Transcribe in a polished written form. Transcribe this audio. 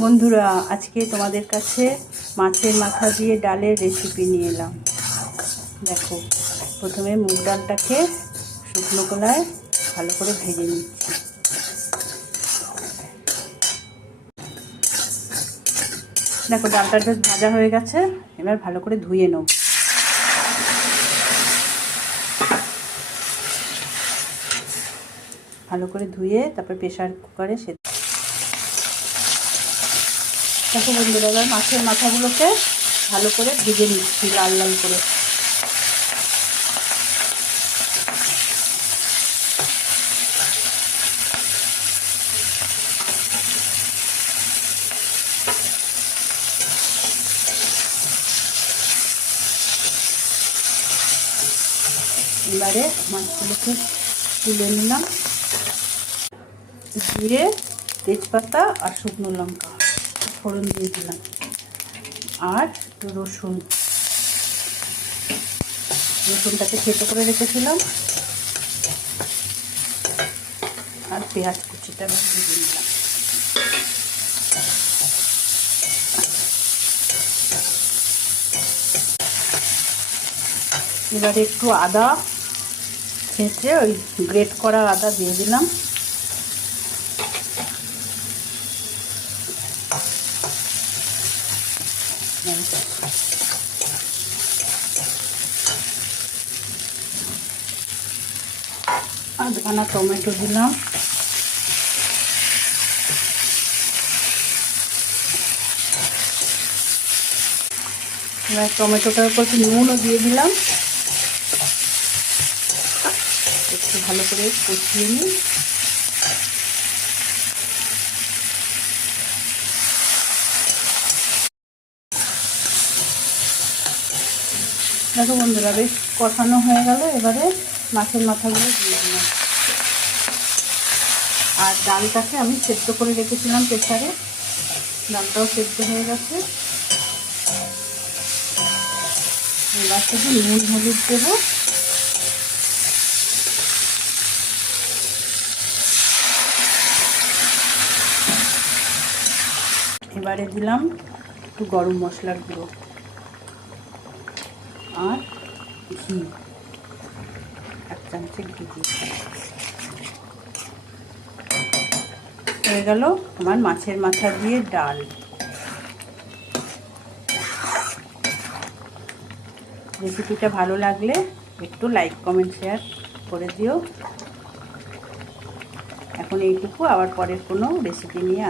বন্ধুরা, আজকে তোমাদের কাছে মাছের মাথা দিয়ে ডালের রেসিপি নিয়ে এলাম। দেখো, প্রথমে মুগ ডালটাকে শুকনো কলায় ভালো করে ভেজে নিচ্ছি। দেখো, ডালটা বেশ ভাজা হয়ে গেছে। এবার ভালো করে ধুয়ে নেব। ভালো করে ধুয়ে তারপর প্রেসার কুকারে সেদ্ধ। দেখো বন্ধুরা, এবার মাছের মাথাগুলোকে ভালো করে ভেজে নিচ্ছি লাল লাল করে। এবারে মাছগুলোকে তুলে নিলাম। জিরে, তেজপাতা আর শুকনো লঙ্কা ফোড়ন দিয়ে দিলাম, আর একটু রসুনটাকে থেতো করে রেখেছিলাম, আর পেঁয়াজ কুচিটা দিয়ে দিলাম। এবারে একটু আদা ছেঁচে ওই গ্রেট করা আদা দিয়ে দিলাম। আধখানা টমেটো দিলাম। এবার টমেটোটার উপর একটু নুনও দিয়ে দিলাম। একটু ভালো করে কষিয়ে নিই। দেখো বন্ধুরা, বেশ কষানো হয়ে গেল। এবারে মাছের মাথাগুলো দিয়ে দিলাম। আর ডালটাকে আমি সেদ্ধ করে রেখেছিলাম প্রেসারে, ডালটাও সেদ্ধ হয়ে গেছে। এবার শুধু নুন হলুদ দেবো। এবারে দিলাম একটু গরম মশলার গুঁড়ো আর ঘি, 1 চামচ ঘি দিয়েছি। হয়ে গেল আমার মাছের মাথা দিয়ে ডাল। রেসিপিটা ভালো লাগলে একটু লাইক কমেন্ট শেয়ার করে দিও। এখন এইটুকু, আবার পরের কোনো রেসিপি নিয়ে